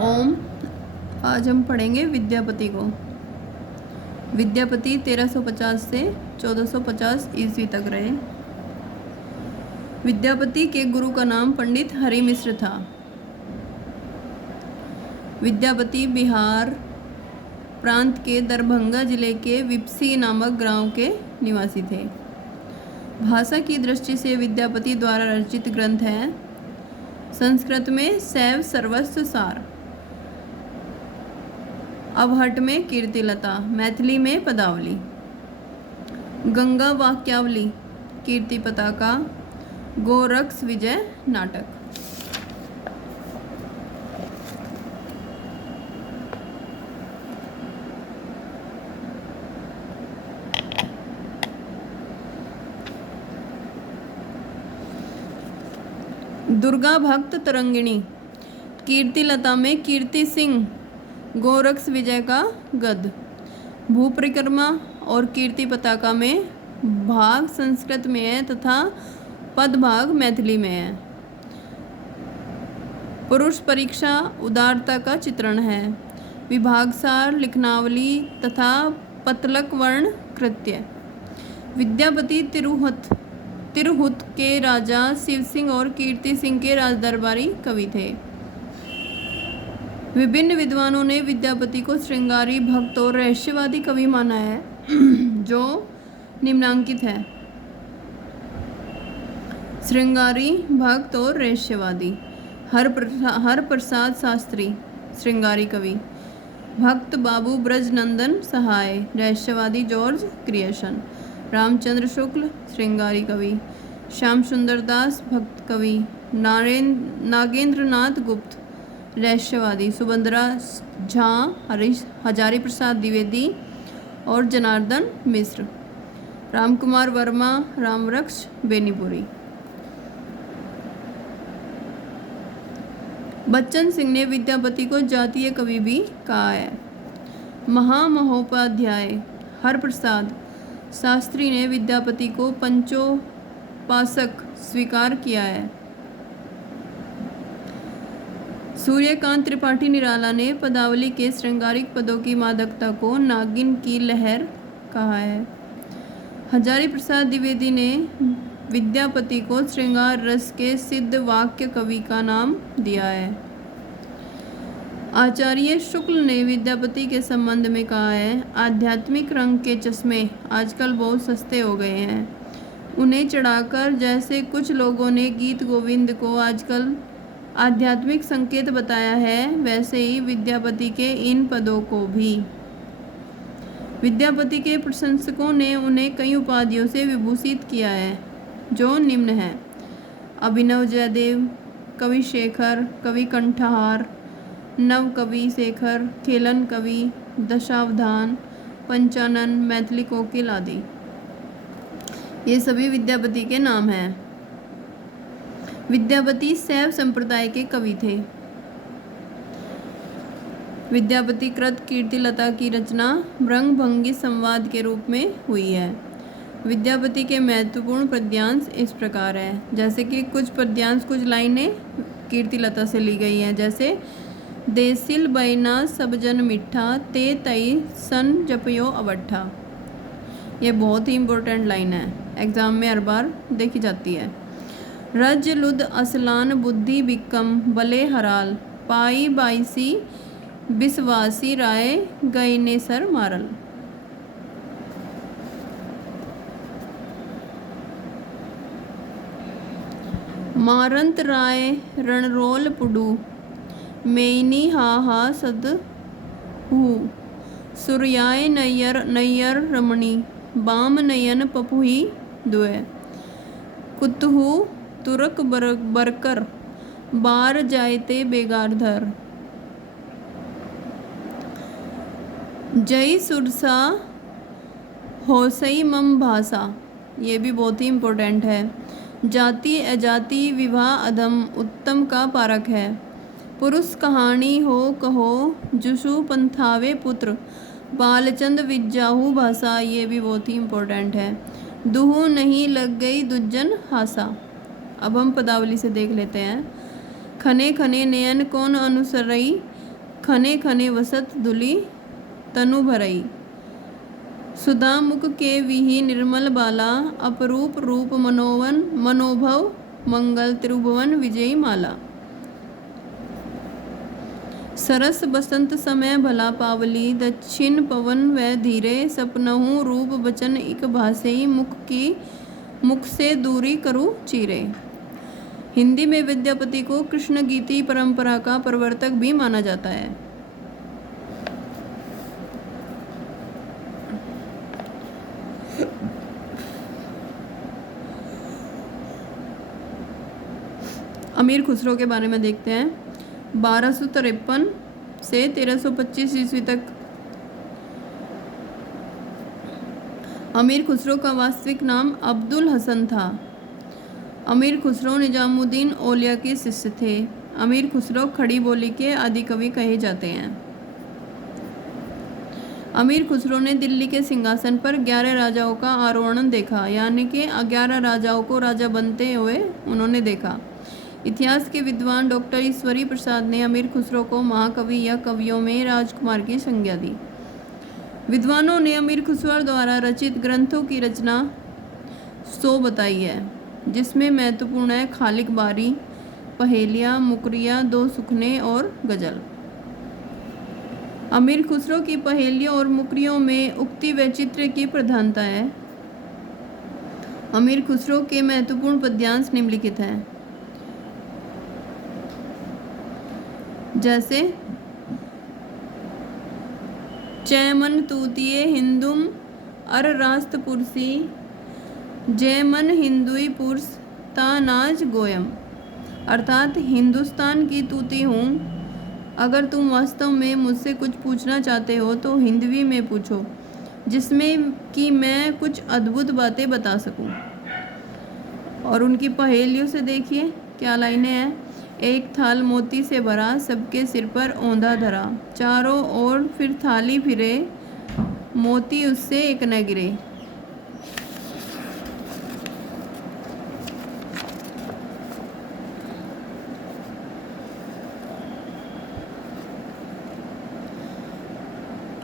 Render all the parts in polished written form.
ओम। आज हम पढ़ेंगे विद्यापति को। विद्यापति 1350 से 1450 ईस्वी तक रहे। विद्यापति के गुरु का नाम पंडित हरि मिश्र था। विद्यापति बिहार प्रांत के दरभंगा जिले के विपसी नामक गांव के निवासी थे। भाषा की दृष्टि से विद्यापति द्वारा रचित ग्रंथ हैं संस्कृत में शैव सर्वस्व सार, अवहट में कीर्तिलता, मैथिली में पदावली, गंगा वाक्यावली, कीर्ति पताका, गोरक्ष विजय नाटक। दुर्गा भक्त तरंगिणी, कीर्तिलता में कीर्ति सिंह, गोरक्ष विजय का गद्य, भूपरिक्रमा और कीर्ति पताका में भाग संस्कृत में है तथा पद भाग मैथिली में है। पुरुष परीक्षा उदारता का चित्रण है। विभागसार, लिखनावली तथा पतलक वर्ण कृत्य। विद्यापति तिरहुत के राजा शिव सिंह और कीर्ति सिंह के राजदरबारी कवि थे। विभिन्न विद्वानों ने विद्यापति को श्रृंगारी, भक्त और रहस्यवादी कवि माना है, जो निम्नांकित है। श्रृंगारी, भक्त और रहस्यवादी। हर प्रसाद शास्त्री श्रृंगारी कवि, भक्त बाबू ब्रजनंदन सहाय, रहस्यवादी जॉर्ज क्रिएशन। रामचंद्र शुक्ल श्रृंगारी कवि, श्याम सुंदर दास भक्त कवि, नागेंद्रनाथ गुप्त रहस्यवादी, सुभद्रा झा, हजारी प्रसाद द्विवेदी और जनार्दन मिश्र। रामकुमार वर्मा, रामवृक्ष बेनीपुरी। बच्चन सिंह ने विद्यापति को जातीय कवि भी कहा है। महामहोपाध्याय हरप्रसाद शास्त्री ने विद्यापति को पंचोपासक स्वीकार किया है। सूर्यकांत त्रिपाठी निराला ने पदावली के श्रृंगारिक पदों की मादकता को नागिन की लहर कहा है। हजारी प्रसाद द्विवेदी ने विद्यापति को श्रृंगार रस के सिद्ध वाक्य कवि का नाम दिया है। आचार्य शुक्ल ने विद्यापति के संबंध में कहा है, आध्यात्मिक रंग के चश्मे आजकल बहुत सस्ते हो गए हैं। उन्हें चढ़ाकर जैसे कुछ लोगों ने गीत गोविंद को आजकल आध्यात्मिक संकेत बताया है, वैसे ही विद्यापति के इन पदों को भी। विद्यापति के प्रशंसकों ने उन्हें कई उपाधियों से विभूषित किया है, जो निम्न है। अभिनव जयदेव, कवि शेखर, कवि कंठहार, नव कवि शेखर, खेलन कवि, दशावधान, पंचानन, मैथिली कोकिल आदि। ये सभी विद्यापति के नाम हैं। विद्यापति शैव संप्रदाय के कवि थे। विद्यापति कृत कीर्तिलता की रचना भृंग भंगी संवाद के रूप में हुई है। विद्यापति के महत्वपूर्ण पद्यांश इस प्रकार है, जैसे कि कुछ पद्यांश, कुछ लाइनें कीर्तिलता से ली गई हैं, जैसे देसिल बैना सब जन मिठा, ते तई सन जपयो अवट्ठा। ये बहुत ही इम्पोर्टेंट लाइन है, एग्जाम में हर बार देखी जाती है। रज लुद असलान बुद्धि बिक्कम बले हराल, पाई बाईसी बिसवासी राय गई ने सर मारल। मारंत राय रणरोल पुडू, मेनी हा हा सद हु, सुरयाय नैयर रमणी, बाम नयन पपुही दुए, कुतहु तुरक बरकर, बार जायते बेगारधर। जय सुरसा होसई मम भाषा, ये भी बहुत ही इम्पोर्टेंट है। जाति अजाति विवाह अधम उत्तम का पारक है। पुरुष कहानी हो कहो, जुसु पंथावे पुत्र, बालचंद विज्जाहू भाषा, ये भी बहुत ही इम्पोर्टेंट है। दुहू नहीं लग गई दुज्जन हासा। अब हम पदावली से देख लेते हैं। खने खने नयन कौन अनुसरई, खने खने वसत धुली तनु भरई। सुधा मुख के विहि निर्मल बाला, अपरूप रूप मनोवन मनोभव मंगल त्रिभुवन विजयी माला। सरस बसंत समय भला पावली, दक्षिण पवन व धीरे, सपनहु रूप बचन इक भासेई, मुख से दूरी करूँ चीरे। हिंदी में विद्यापति को कृष्ण गीति परंपरा का प्रवर्तक भी माना जाता है। अमीर खुसरो के बारे में देखते हैं। 1253 से 1325 ईस्वी तक अमीर खुसरो का वास्तविक नाम अब्दुल हसन था। अमीर खुसरो निजामुद्दीन औलिया के शिष्य थे। अमीर खुसरो खड़ी बोली के आदि कवि कहे जाते हैं। अमीर खुसरो ने दिल्ली के सिंहासन पर 11 राजाओं का आरोहण देखा, यानी कि 11 राजाओं को राजा बनते हुए उन्होंने देखा। इतिहास के विद्वान डॉक्टर ईश्वरी प्रसाद ने अमीर खुसरो को महाकवि या कवियों में राजकुमार की संज्ञा दी। विद्वानों ने अमीर खुसरो द्वारा रचित ग्रंथों की रचना 100 बताई है, जिसमें महत्वपूर्ण है खालिक बारी, पहेलियाँ, मुकरिया, दो सुखने और गजल। अमीर खुसरो की पहेलियों और मुकरियों में उक्ति व चित्र की प्रधानता है। अमीर खुसरो के महत्वपूर्ण पद्यांश निम्नलिखित हैं, जैसे चैमन तूतिये हिंदुम अर रास्त पुरसी, जैमन हिंदुई पुरुष तानाज गोयम। अर्थात हिंदुस्तान की तूती हूँ, अगर तुम वास्तव में मुझसे कुछ पूछना चाहते हो तो हिंदवी में पूछो, जिसमें कि मैं कुछ अद्भुत बातें बता सकूं। और उनकी पहेलियों से देखिए क्या लाइनें हैं। एक थाल मोती से भरा, सबके सिर पर औंधा धरा, चारों ओर फिर थाली फिरे, मोती उससे एक न गिरे।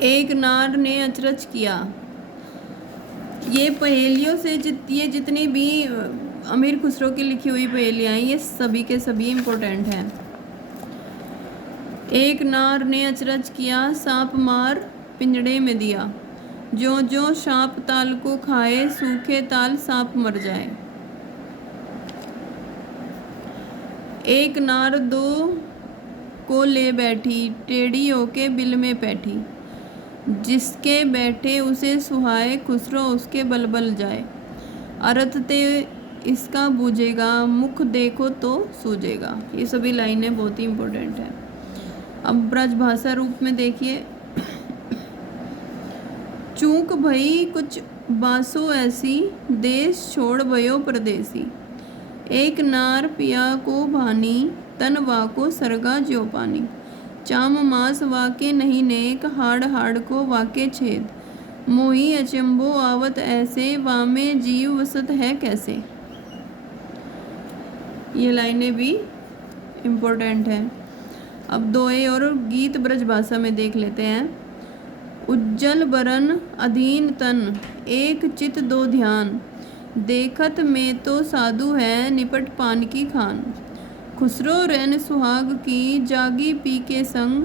एक नार ने अचरज किया। ये पहेलियों से ये जितनी भी अमीर खुसरो की लिखी हुई पहेलियाँ हैं, ये सभी के सभी इम्पोर्टेंट हैं। एक नार ने अचरज किया, सांप मार पिंजड़े में दिया, जो जो सांप ताल को खाए, सूखे ताल सांप मर जाए। एक नार दो को ले बैठी, टेढ़ी होके बिल में बैठी, जिसके बैठे उसे सुहाए, खुसरो उसके बलबल जाए। अर्थ ते इसका बूझेगा, मुख देखो तो सूझेगा। ये सभी लाइनें बहुत ही इम्पोर्टेंट हैं। अब ब्रजभाषा रूप में देखिए। चूक भई कुछ बासो ऐसी, देश छोड़ भयो परदेसी। एक नार पिया को भानी, तन वाको सरगा ज्यो पानी। चाम मास वाके नहीं नेक, हाड़ हाड़ को वाके छेद। मोही अचंभो आवत ऐसे, वामे जीव वसत है कैसे। ये लाइनें भी इम्पोर्टेंट हैं। अब दोहे और गीत ब्रजभाषा में देख लेते हैं। उज्जल बरन अधीन तन, एक चित दो ध्यान। देखत में तो साधु है, निपट पान की खान। खुसरो रैन सुहाग की, जागी पी के संग।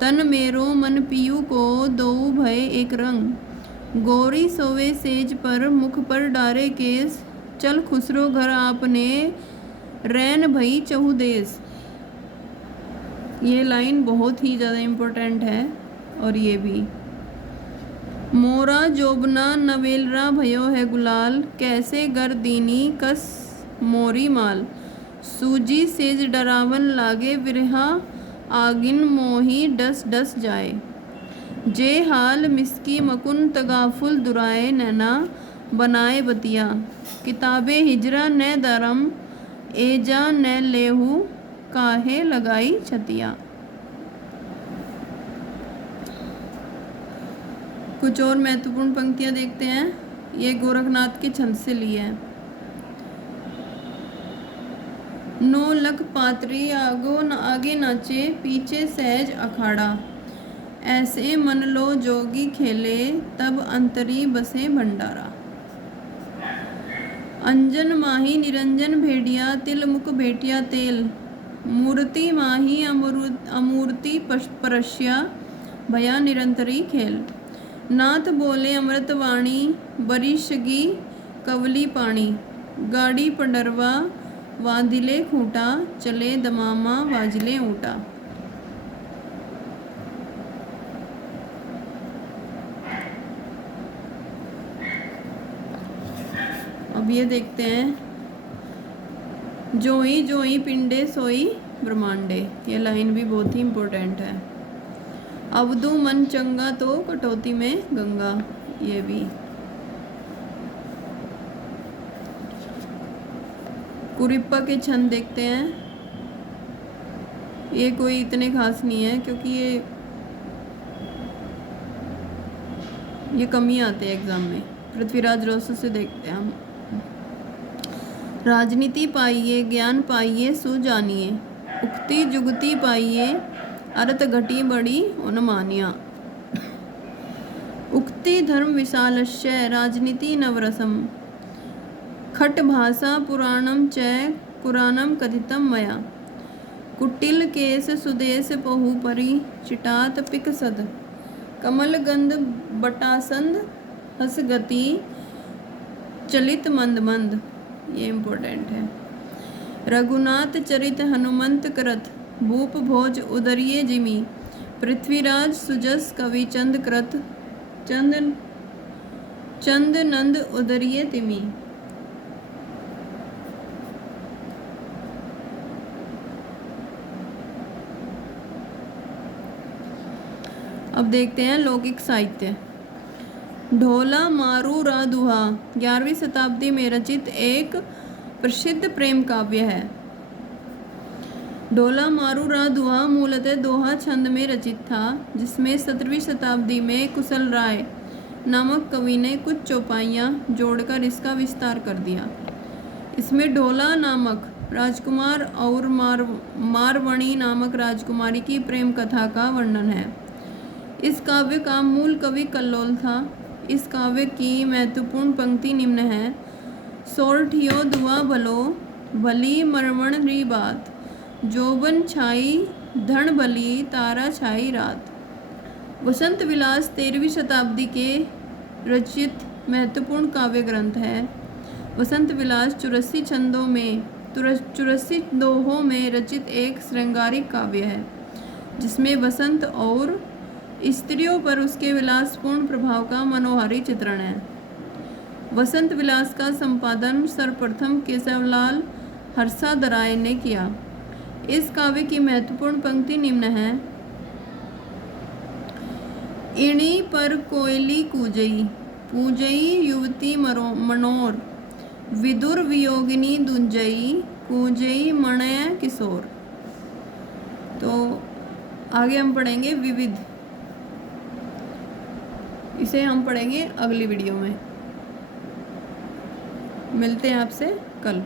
तन मेरो मन पियू को, दोऊ भय एक रंग। गोरी सोवे सेज पर, मुख पर डारे केस। चल खुसरो घर आपने, रैन भई चहु देश। ये लाइन बहुत ही ज़्यादा इम्पोर्टेंट है। और ये भी, मोरा जोबना नवेलरा भयो है गुलाल। कैसे गर दीनी कस मोरी माल। सूजी सेज डरावन लागे, विरहा आगिन मोही डस डस जाए। जे हाल मिसकी मकुन तगाफुल दुराए, नैना बनाए बतिया। किताबे हिजरा न दरम, एजा न लेहू काहे लगाई छतिया। कुछ और महत्वपूर्ण पंक्तियां देखते हैं। ये गोरखनाथ के छंद से लिए हैं। नौ लख पात्री आगे नाचे पीछे सहज अखाड़ा। ऐसे मन लो जोगी खेले तब अंतरी बसे भंडारा। अंजन माही निरंजन भेड़िया तिल मुख भेटिया तेल। मूर्ति माही अमूर्ति परस्या भया निरंतरी खेल। नाथ बोले अमृत वाणी बरिशगी कवली पाणी। गाड़ी पंडरवा वादिले खूंटा चले दमामा वाजले ऊँटा। अब ये देखते हैं, जोई जोई पिंडे सोई ब्रह्मांडे। ये लाइन भी बहुत ही इम्पोर्टेंट है। अवधू मन चंगा तो कटौती में गंगा। ये भी। कुरिप्पा के छंद देखते हैं। ये कोई इतने खास नहीं है क्योंकि ये कम ही आते हैं एग्जाम में। पृथ्वीराज रोसो से देखते हैं हम। राजनीति पाइए ज्ञान पाइए सुजानिए। उक्ति जुगति पाइए अर्थ घटी बड़ी उन्मानिया। उक्ति धर्म विशालस्य राजनीति नवरसम। खट भाषा पुराणम च कुरानम कथितम मया। कुटिल केस सुदेश पहुपरि चिटात पिकसद। कमल गंध बटासंद हस गति चलित मंद मंद। ये इम्पोर्टेंट है। रघुनाथ चरित हनुमंत करत भूप भोज उदरिये जिमी। पृथ्वीराज सुजस कवि चंद कृत चंद नंद उदरिये तिमी। अब देखते हैं लौकिक साहित्य। ढोला मारू रा दुहा 11वीं शताब्दी में रचित एक प्रसिद्ध प्रेम काव्य है। ढोला मारू रा दुहा मूलतः दोहा छंद में रचित था, जिसमें 17वीं शताब्दी में कुशल राय नामक कवि ने कुछ चौपाइयाँ जोड़कर इसका विस्तार कर दिया। इसमें ढोला नामक राजकुमार और मारवणी नामक राजकुमारी की प्रेम कथा का वर्णन है। इस काव्य का मूल कवि कल्लोल था। इस काव्य की महत्वपूर्ण पंक्ति निम्न है। सोरठियो दुआ भलो भली मरवण री बात। जोबन छाई धन भली तारा छाई रात। वसंत विलास 13वीं शताब्दी के रचित महत्वपूर्ण काव्य ग्रंथ है। वसंत विलास 84 छंदों में 84 दोहों में रचित एक श्रृंगारिक काव्य है, जिसमें वसंत और स्त्रियों पर उसके विलासपूर्ण प्रभाव का मनोहारी चित्रण है। वसंत विलास का संपादन सर्वप्रथम केशवलाल हर्षादराय ने किया। इस काव्य की महत्वपूर्ण पंक्ति निम्न है। इणी पर कोयली कूजई पूजई युवती मनोर। विदुर वियोगिनी दुंजई कूजई मणय किशोर। तो आगे हम पढ़ेंगे विविध। इसे हम पढ़ेंगे अगली वीडियो में। मिलते हैं आपसे कल।